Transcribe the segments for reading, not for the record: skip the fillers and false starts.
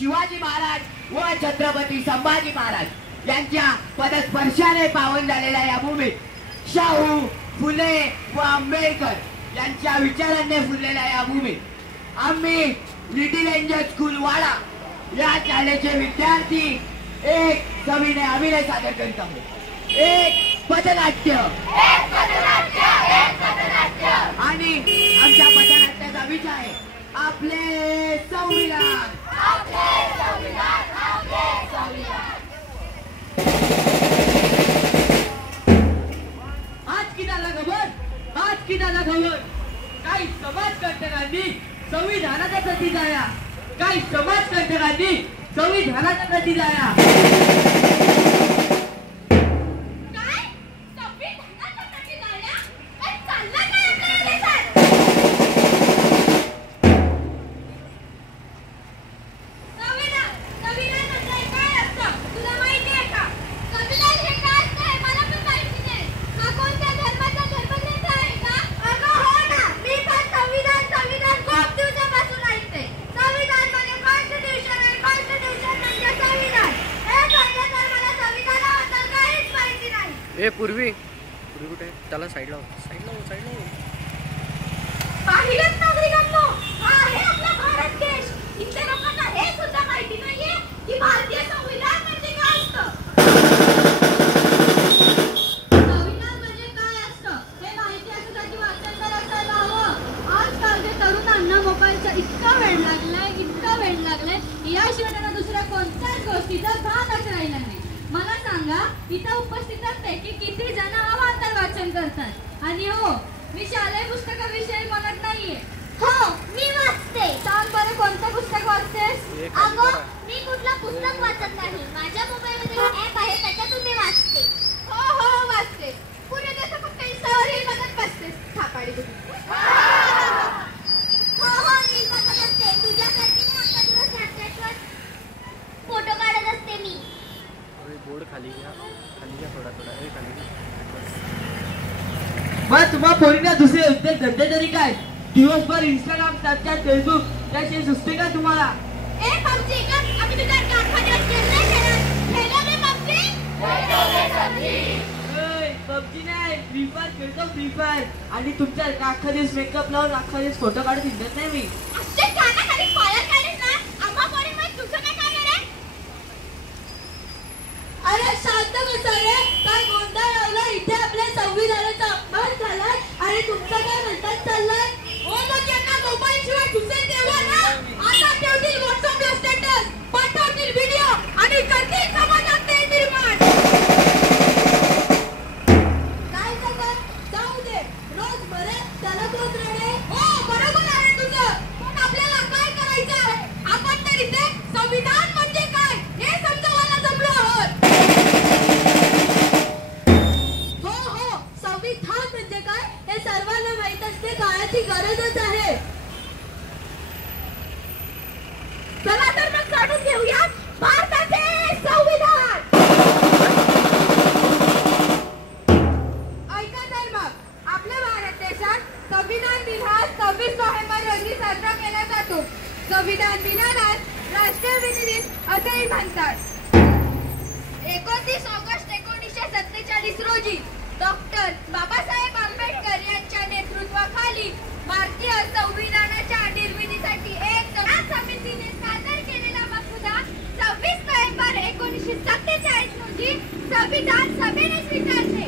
शिवाजी महाराज व छत्रपती संभाजी महाराज यांच्या पदस्पर्शाने पावन झालेल्या या भूमीत शाहू फुले व आंबेडकर यांच्या विचारांनी फुललेल्या या भूमीत आम्ही लिटिल एंजल स्कूल वाडा या शाळेचे विद्यार्थी एक सविनय अभिनय सादर करीत आहोत. एक पथनाट्य आणि आमच्या पथनाट्याचा विषय आहे आपले संविधान. आज किनाला खबर काही समाजकंटकांनी संविधानाचा प्रती जाया, काही समाजकंटकांनी संविधानाचा प्रती जाया. पूर्वी कुठे त्याला साईडला पाहिलं नागरिकांनो, हा आहे आपला भारत देश. इथल्या लोकांना हे सुद्धा माहिती नाहीये की भारतीय संविधान म्हणजे काय असतं. संविधान म्हणजे काय असतं हे माहिती असण्यासाठी वाचन करायला हवं. आजकालच्या तरुणांना मोबाईलचा इतका वेळ लागलाय याशिवाय त्यांना दुसऱ्या कोणत्याच गोष्टीचा भागच राहिला नाही. मला सांगा, इथं उपस्थितांपैकी किती जण अवांतर वाचन करतात? आणि हो, मी शालेय पुस्तकाविषयी म्हणत नाहीये. हो, मी वाचते. सांग बरं, कोणतं पुस्तक वाचतेस? अगं, मी कुठलं पुस्तक वाचत नाही. माझ्या मोबाईलमध्ये ॲप आहे, त्याच्यातून मी वाचते. हो वाचते. पुढे त्याचं फक्त इंस्टावरही बघत बसतेस. थापाडी हो, मी बघत असते. तुझ्यासाठी अख्खा दिवस स्नॅपचॅटवर फोटो काढत असते मी. बोर्ड खाली घ्या थोडा खाली बस तुम्हा पोरींना दुसरे उद्योग धंदे तरी काय? दिवसभर इंस्टाग्राम, स्नॅपचॅट, फेसबुक त्याची सुस्ती का तुम्हाला? पबजी का आम्ही तुझ्या कारखान्यात पबजी नाही, फ्री फायर खेळतो. Free fire. आणि तुमच्या अख्खा दिवस मेकअप लावून अख्खा दिवस फोटो काढत हिंडत नाही मी. अरे शांत बसा रे. काय गोंधळ लावला? इथे आपल्या संविधानाचा अपमान झालाय आणि तुमचं काय म्हणतात चाललंय? हो, मग यांना मोबाईल शिवाय दुसरे तेव्हा ना आता ठेवतील व्हॉट्सअपला स्टेटस, पाठवतील व्हिडिओ आणि करतील समाजात ते निर्माण. काय सगळं जाऊ दे. रोज बरे त्याला तोच रडे. हो, बरोबर आहे तुझं. पण आपल्याला काय करायचं आहे? आपण तर इथे संविधान म्हणजे काय हे समजावायला जमलो आहोत. संविधान म्हणजे काय हे सर्वांना माहित असते. काळाची गरजच आहे. चला तर मग जाणून घेऊया भारताचे संविधान. ऐका तर मग, आपल्या भारत देशात संविधान दिन हा 26 नोव्हेंबर रोजी साजरा केला जातो. संविधान दिनाला राष्ट्रीय दिन असेही म्हणतात. 29 ऑगस्ट 1947 रोजी डॉक्टर बाबासाहेब आंबेडकर यांच्या नेतृत्वाखाली भारतीय संविधानाच्या निर्मितीसाठी एक समितीने सादर केलेला मसुदा 26 नोव्हेंबर 1947 रोजी संविधान सभेने स्वीकारले.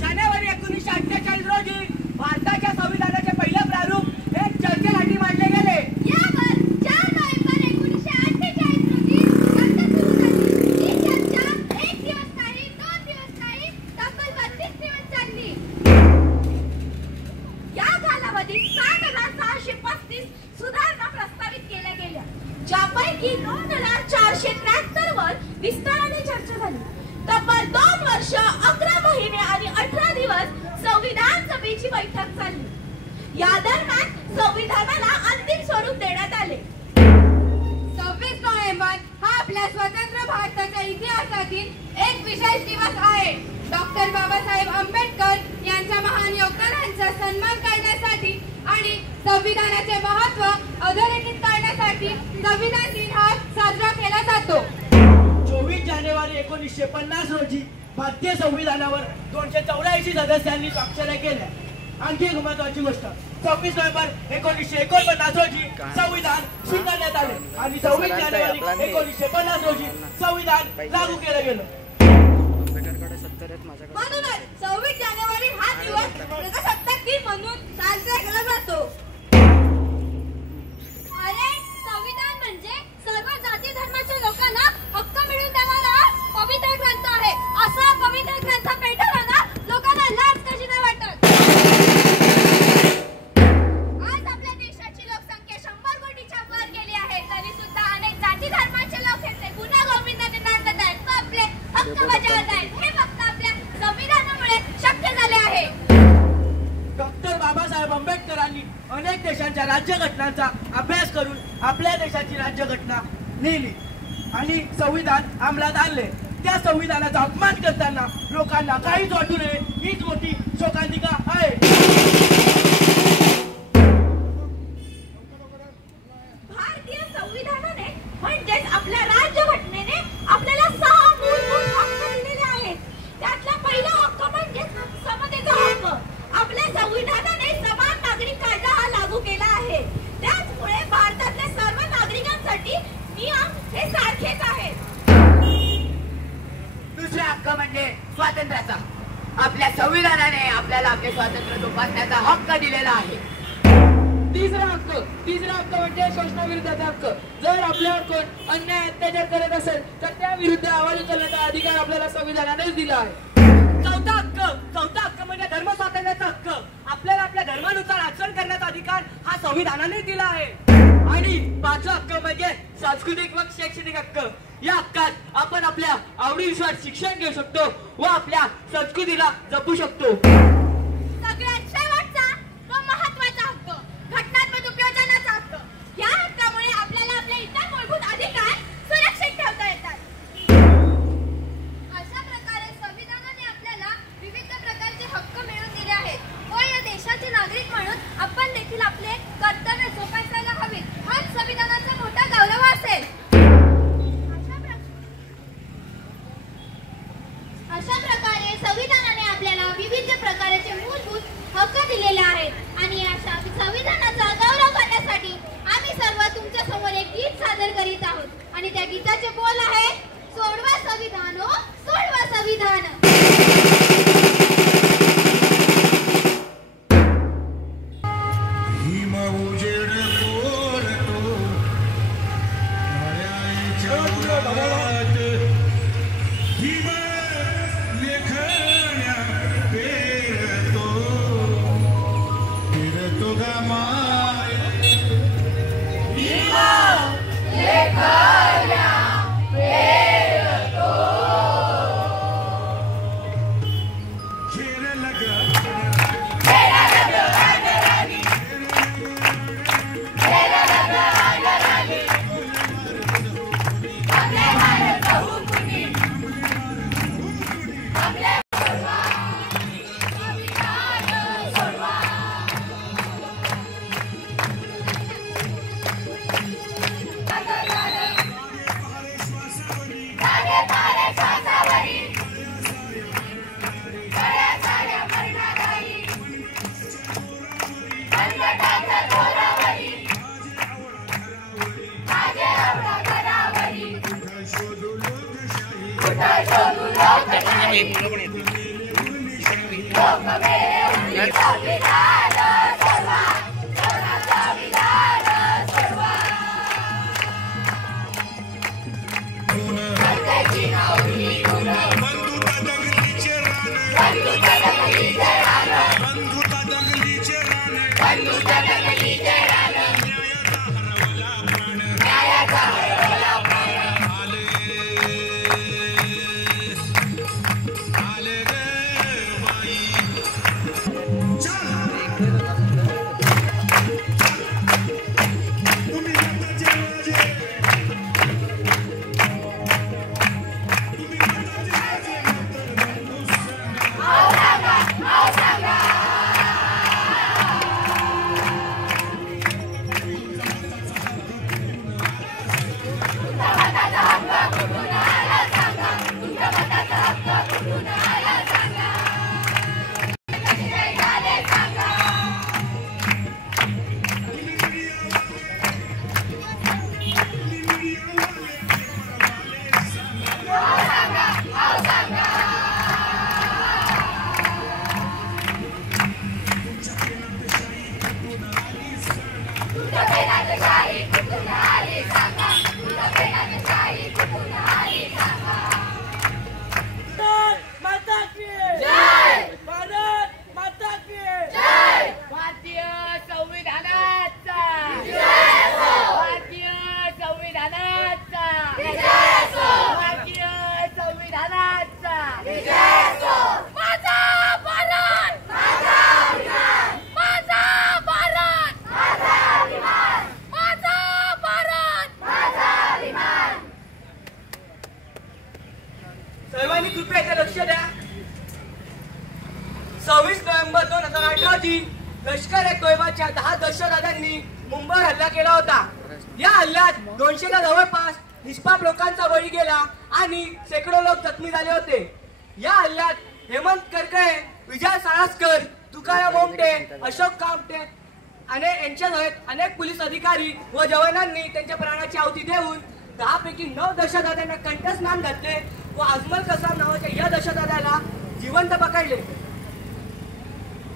जानेवारी 1948 रोजी भारताच्या संविधानाचे पहिले प्रारूप एक चर्चेसाठी मांडले गेले. यावर 4 नोव्हेंबर 1948 रोजी चर्चा सुरू झाली. ही चर्चा 1 दिवस नाही, 2 दिवस नाही, तब्बल 32 दिवस चालली. या कालावधीत 7,635 सुधारणा प्रस्तावित केल्या गेल्या, ज्यापैकी 9,473 वर विस्ताराने चर्चा झाली. तब्बल 2 वर्ष 11 महिने आणि 18 दिवस संविधान सभेची बैठक चालली. या दरम्यान संविधानाला अंतिम स्वरूप देण्यात आले. 26 नोव्हेंबर हा आपल्या स्वतंत्र भारताच्या इतिहासातील एक विशेष दिवस आहे. डॉक्टर बाबासाहेब आंबेडकर यांच्या महान योगदानाचा सन्मान करण्यासाठी आणि संविधानाचे महत्त्व अधोरेखित करण्यासाठी संविधान दिन हा साजरा केला जातो. 24 जानेवारी 1950 रोजी भारतीय संविधानावर 284 सदस्यांनी स्वाक्षऱ्या केल्या. आणखी एक महत्वाची गोष्ट, 26 नोव्हेंबर 1949 रोजी संविधान स्वीकारण्यात आले आणि 26 जानेवारी 1950 रोजी संविधान लागू केलं गेलं. म्हणूनच 26 जानेवारी हा दिवस प्रजासत्ताक दिन म्हणून साजरा केला जातो. अरे संविधान म्हणजे सर्व जाती धर्माच्या लोकांना हक्क मिळवून देणारा पवित्र ग्रंथ आहे. असा पवित्र ग्रंथ पेटवताना लोकांना लाज कशी नाही वाटत. आज आपल्या देशाची लोकसंख्या 100 कोटीच्या वर गेली आहे, तरी सुद्धा अनेक जाती धर्माचे लोक येथे गुन्हा गोविंदाने नाचत आहेत व आपले हक्क बजावत आहेत. हे फक्त आपल्या संविधानामुळे शक्य झाले आहे. डॉक्टर बाबासाहेब आंबेडकरांनी अनेक देशांच्या राज्यघटनांचा अभ्यास करून आपल्या देशाची राज्यघटना लिहिली आणि संविधान अंमलात आणले. त्या संविधानाचा अपमान करताना लोकांना काहीच वाटू नये हीच मोठी शोकांतिका आहे. भारतीय संविधानाने म्हणजेच आपल्या राज्यघटनेने आपल्याला 6 मूलभूत हक्क दिलेले आहेत. त्यातला पहिला हक्क म्हणजे समतेचा हक्क. आपल्या संविधानाने समान नागरिक कायदा हा लागू केला आहे. त्याचमुळे भारतातल्या सर्व नागरिकांसाठी नियम हे सारखेच आहेत. दुसरा हक्क म्हणजे स्वातंत्र्याचा. आपल्या संविधानाने आपल्याला आपले स्वातंत्र्य जोपासण्याचा हक्क दिलेला आहे. तिसरा हक्क म्हणजे शोषणाविरुद्धचा हक्क. जर आपल्यावर कोण अन्याय अत्याचार करत असेल तर त्या विरुद्ध आवाज उचलण्याचा अधिकार आपल्याला संविधानानेच दिला आहे. चौथा हक्क म्हणजे धर्म स्वातंत्र्याचा हक्क. आपल्याला आपल्या धर्मानुसार आचरण करण्याचा अधिकार हा संविधानाने दिला आहे. आणि पाचवा हक्क म्हणजे सांस्कृतिक व शैक्षणिक हक्क. या हक्कात आपण आपल्या आवडीनुसार शिक्षण घेऊ शकतो व आपल्या संस्कृतीला जपू शकतो. सगळ्यात शेवटचा व महत्त्वाचा हक्क घटनात्मक उपयोजनाचा हक्क. या हक्कामुळे आपल्याला आपले इतर मूलभूत अधिकार सुरक्षित ठेवता येतात. अशा प्रकारे संविधानाने आपल्याला विविध प्रकारचे हक्क मिळवून दिले आहेत व या देशाचे नागरिक म्हणून आपण देखील आपले कर्तव्य जोपासायला हवीत. हाच संविधानाचा मोठा गौरव असेल. अशा प्रकारे संविधानाने आपल्याला विविध प्रकारचे मूलभूत हक्क दिलेले आहेत आणि अशा संविधानाचा गौरव करण्यासाठी आम्ही सर्व तुमच्या समोर एक गीत सादर करीत आहोत आणि त्या गीताचे बोल आहे, सोडवा संविधान हो सोडवा संविधान. भारतीय संविधानाचा माझा भारत माझा भारत माझा भारत. सर्वांनी कृपया इथे लक्ष द्या. 26 नोव्हेंबर 2018 रोजी लष्कर-ए-तोयबाच्या 10 दहशतवाद्यांनी मुंबईवर हल्ला केला होता. या हल्ल्यात 200च्या जवळपास निष्पाप लोकांचा बळी गेला आणि शेकडो लोक जखमी झाले होते. या हल्ल्यात हेमंत करकळे, विजय साळसकर, तुकाराम ओमटे, अशोक कामटे यांच्यासहित अनेक पोलीस अधिकारी व जवानांनी त्यांच्या प्राणाची आहुती देऊन 10 पैकी 9 दहशतवाद्यांना कंठस्नान घातले व अजमल कसाब नावाच्या या दहशतवाद्याला जिवंत पकडले.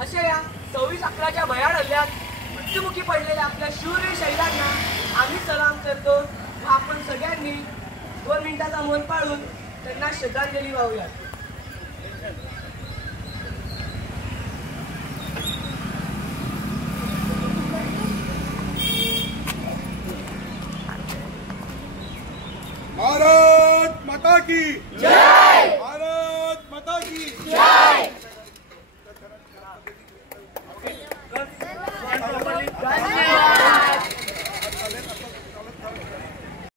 अशा या 26/11च्या भयान हल्ल्यात मृत्युमुखी पडलेल्या आपल्या शूर शहीदांना आम्ही सलाम करतो व आपण सगळ्यांनी 2 मिनिटाचा मौन पाळून त्यांना श्रद्धांजली वाहूया. भारत माता की जय.